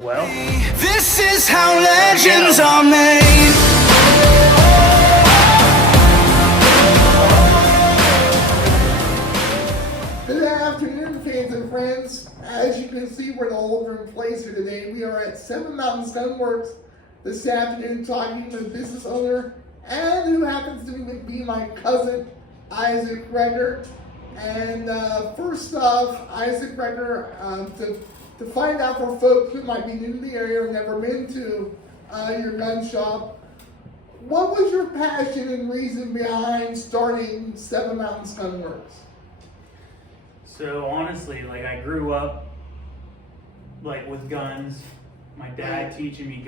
Well, this is how legends are made. Good afternoon, fans and friends. As you can see, we're in the Holdren place here today. We are at Seven Mountains Gunworks this afternoon talking to the business owner and who happens to be my cousin, Isaac Recker. And first off, Isaac Recker, to find out for folks who might be new to the area or never been to your gun shop, what was your passion and reason behind starting Seven Mountains Gunworks? so honestly, I grew up with guns. My dad teaching me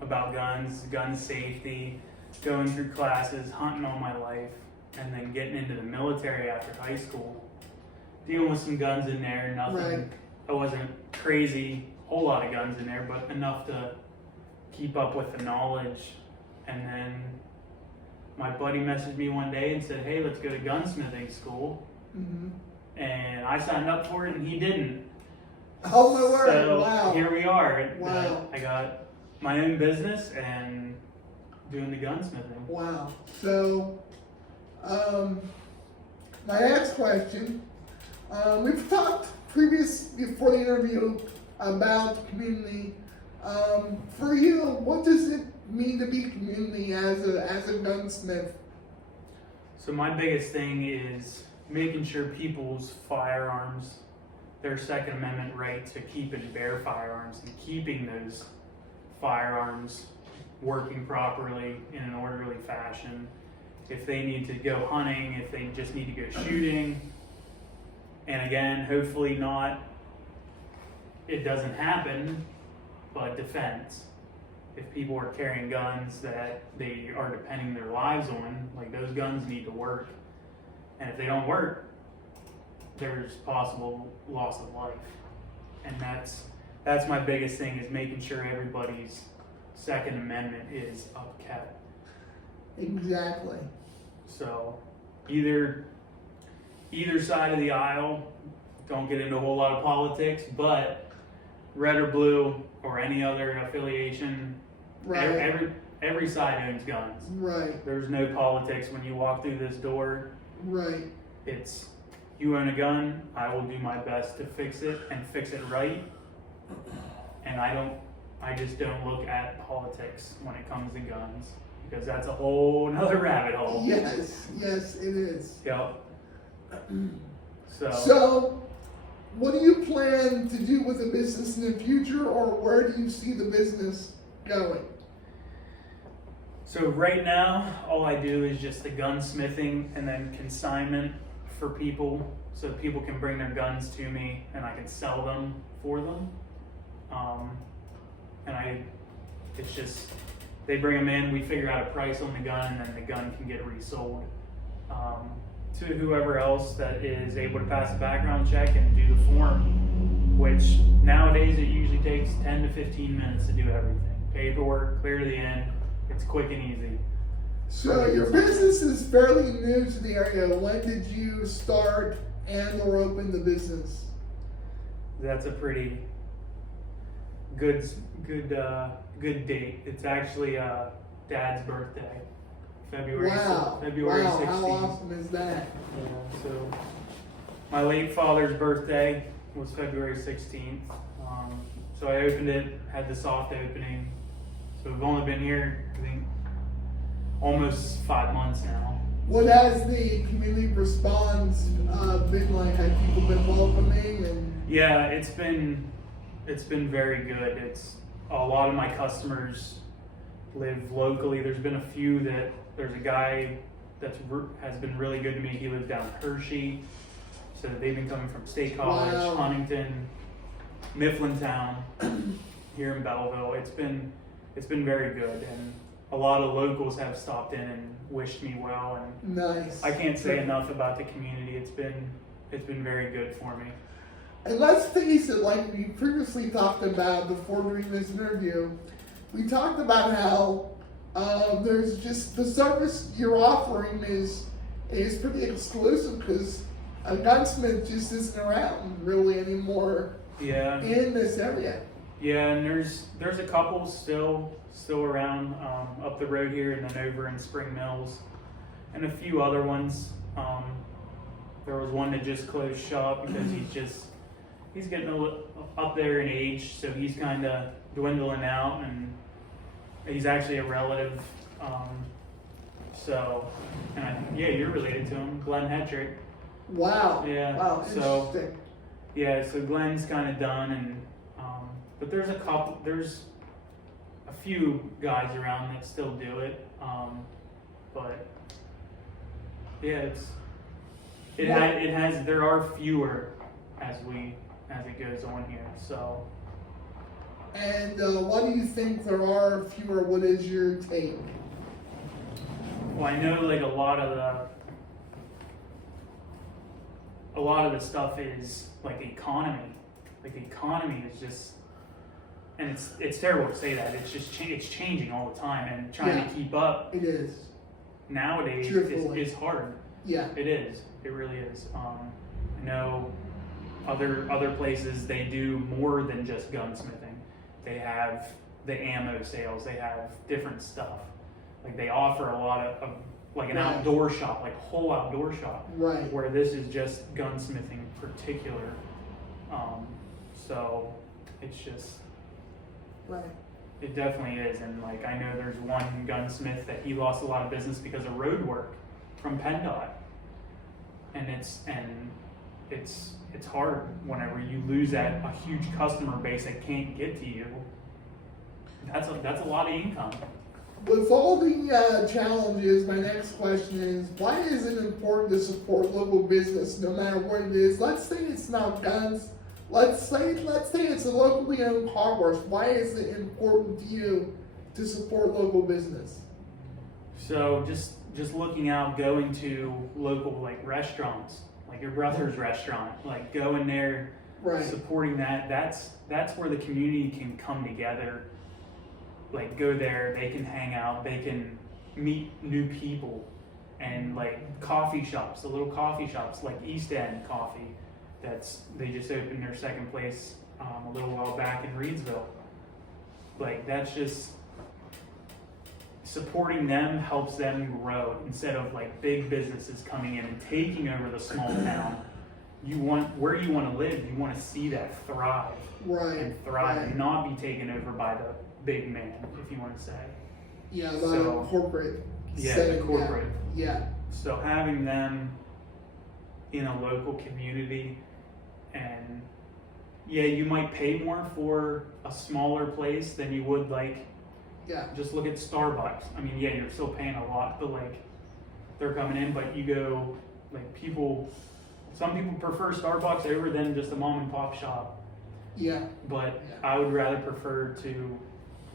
about guns, gun safety, going through classes, hunting all my life, and then getting into the military after high school, dealing with some guns in there. Nothing. Right. I wasn't crazy, whole lot of guns in there, but enough to keep up with the knowledge. And then my buddy messaged me one day and said, "Hey, let's go to gunsmithing school." Mm-hmm. And I signed up for it, and he didn't. Oh my word! So Wow. here we are. Wow. I got my own business and doing the gunsmithing. Wow. So, my next question. We've talked before the interview about community. For you, what does it mean to be community as a gunsmith? So my biggest thing is making sure people's firearms, their Second Amendment right to keep and bear firearms, and keeping those firearms working properly in an orderly fashion. If they need to go hunting, if they just need to go shooting, and again, hopefully it doesn't happen, but defense. If people are carrying guns that they are depending their lives on, those guns need to work. And if they don't work, there's possible loss of life. And that's my biggest thing, is making sure everybody's Second Amendment is upkept. Exactly. So either side of the aisle, don't get into a whole lot of politics, but red or blue or any other affiliation, Right. every side owns guns. Right. There's no politics when you walk through this door. Right. It's, you own a gun, I will do my best to fix it and fix it right. And I just don't look at politics when it comes to guns, because that's a whole nother rabbit hole. Yes, it is. Yep. So, what do you plan to do with the business in the future, or where do you see the business going? So right now, all I do is just the gunsmithing and then consignment for people, so people can bring their guns to me and I can sell them for them. It's just, they bring them in, we figure out a price on the gun, and then the gun can get resold to whoever else that is able to pass a background check and do the form, which nowadays it usually takes 10 to 15 minutes to do everything. Paperwork, clear to the end, it's quick and easy. So your business is fairly new to the area. When did you start and/or open the business? That's a pretty good date. It's actually Dad's birthday, February 16th. How awesome is that? Yeah, so my late father's birthday was February 16th. So I opened it, had the soft opening. So we've only been here, I think, almost 5 months now. What has the community response been like? Have people been welcoming? And Yeah, it's been very good. It's a lot of my customers live locally. There's been a few there's a guy has been really good to me. He lives down in Hershey, so they've been coming from State College, Wow. Huntington, Mifflintown, here in Belleville. It's been very good, and a lot of locals have stopped in and wished me well. And nice. I can't say enough about the community. It's been very good for me. And let's face it, like we previously talked about before doing this interview, we talked about how there's just the service you're offering is pretty exclusive, because a gunsmith just isn't around really anymore Yeah. in this area. Yeah, and there's a couple still around up the road here, and then over in Spring Mills, and a few other ones. There was one that just closed shop because he's getting up there in age, so he's kind of dwindling out, and he's actually a relative. Yeah, you're related to him, Glenn Hetrick. Wow. Yeah. Wow. So Interesting. yeah, so Glenn's kind of done, and but there's a few guys around that still do it. But yeah, there are fewer as it goes on here. So. And why do you think there are fewer? What is your take? Well, I know like a lot of the stuff is like economy. Like the economy is just, and it's terrible to say that. It's just it's changing all the time, and trying to keep up. It is. Nowadays is hard. Yeah. It is. It really is. I know other places, they do more than just gunsmithing. They have the ammo sales. They have different stuff. Like they offer a lot of like an outdoor shop, like whole outdoor shop. Right. Where this is just gunsmithing particular. So it's just. Right. It definitely is, and like I know there's one gunsmith that he lost a lot of business because of road work from PennDOT, and it's hard whenever you lose a huge customer base that can't get to you. That's a lot of income. With all the challenges, my next question is, why is it important to support local business no matter what it is? Let's say it's not guns. Let's say it's a locally owned car wash. Why is it important to you to support local business? So just looking out, going to local like restaurants, like your brother's restaurant, like going there, right. Supporting that. That's where the community can come together. Like go there, they can hang out, they can meet new people, and like coffee shops, the little coffee shops like East End Coffee. They just opened their second place a little while back in Reedsville. Like that's just supporting them helps them grow instead of like big businesses coming in and taking over the small town. Where you want to live, you want to see that thrive and not be taken over by the big man, if you want to say. Yeah, the corporate. Yeah, the corporate. Yeah. So having them in a local community, and yeah, you might pay more for a smaller place than you would like. Yeah. Just look at Starbucks. I mean, yeah, you're still paying a lot, but like they're coming in, but you go like some people prefer Starbucks over than just a mom and pop shop. Yeah. But I would rather prefer to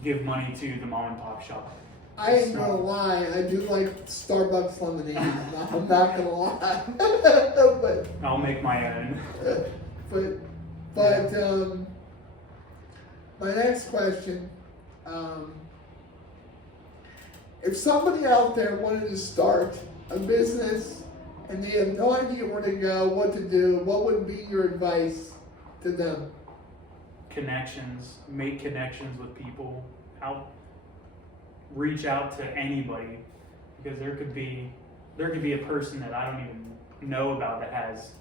give money to the mom and pop shop. I ain't gonna lie, I do like Starbucks lemonade. I'm not gonna lie. But I'll make my own. But my next question, if somebody out there wanted to start a business and they have no idea where to go, what to do, what would be your advice to them? Connections, make connections with people, reach out to anybody, because there could be a person that I don't even know about that has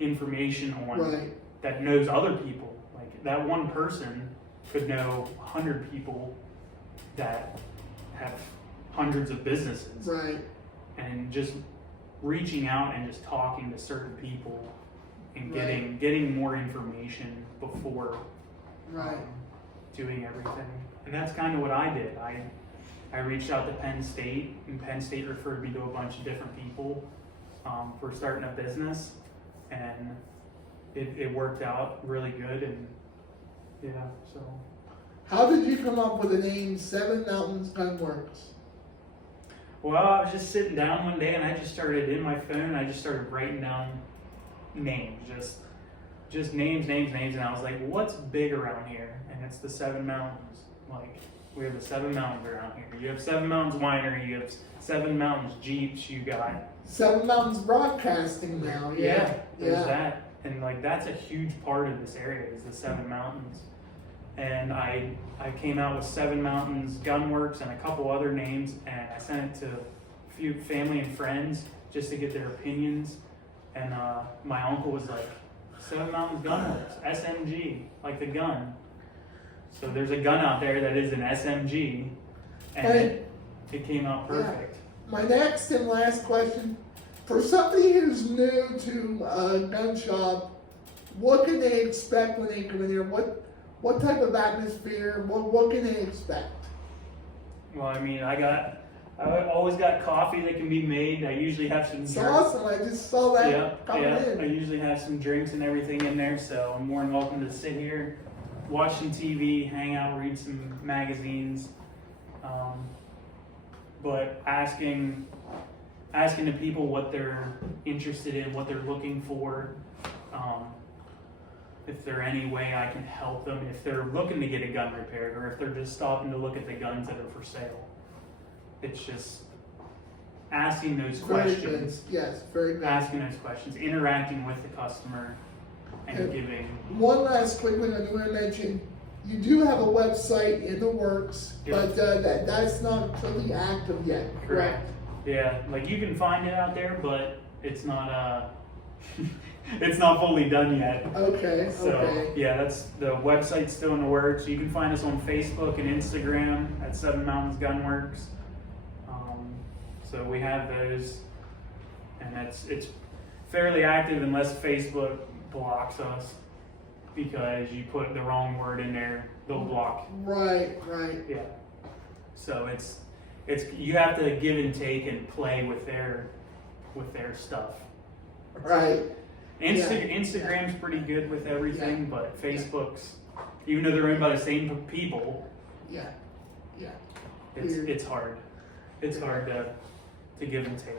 information on that knows other people. Like that one person could know 100 people that have hundreds of businesses. Right. And just reaching out and just talking to certain people and getting more information before doing everything. And that's kind of what I did. I reached out to Penn State, and Penn State referred me to a bunch of different people for starting a business, and it worked out really good. And yeah, so. How did you come up with the name Seven Mountains Gunworks? Well, I was just sitting down one day, and I just started in my phone. I just started writing down names, just names, and I was like, what's big around here? And it's the Seven Mountains. Like, we have the Seven Mountains around here. You have Seven Mountains Winery, you have Seven Mountains Jeeps, you got Seven Mountains Broadcasting now. There's that. And like that's a huge part of this area is the Seven Mountains. and I came out with Seven Mountains Gunworks and a couple other names, and I sent it to a few family and friends just to get their opinions. And my uncle was like, Seven Mountains Gunworks, SMG, like the gun. So there's a gun out there that is an SMG, and it came out perfect. My next and last question, for somebody who's new to a gun shop, what can they expect when they come in here? What type of atmosphere? What can they expect? Well, I mean, I always got coffee that can be made. I usually have some. It's awesome. I just saw that coming in. I usually have some drinks and everything in there, so I'm more than welcome to sit here, watch some TV, hang out, read some magazines. But asking the people what they're interested in, what they're looking for, if there's any way I can help them, if they're looking to get a gun repaired, or if they're just stopping to look at the guns that are for sale. It's just asking those questions. Yes, very good. Asking those questions, interacting with the customer, and giving. One last quick thing I do want to mention. You do have a website in the works, but that's not totally active yet, correct? Yeah, like you can find it out there, but it's not it's not fully done yet. Okay, So yeah, that's the website's still in the works. You can find us on Facebook and Instagram at Seven Mountains Gunworks. So we have those, and it's fairly active unless Facebook blocks us. Because you put the wrong word in there, they'll block. Right. Yeah. So it's you have to give and take and play with their stuff. Right. Instagram's pretty good with everything, but Facebook's, even though they're owned by the same people. Yeah. It's hard. It's hard to give and take.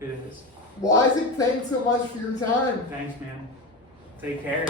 It is. Well, Isaac, thanks so much for your time. Thanks, man. Take care.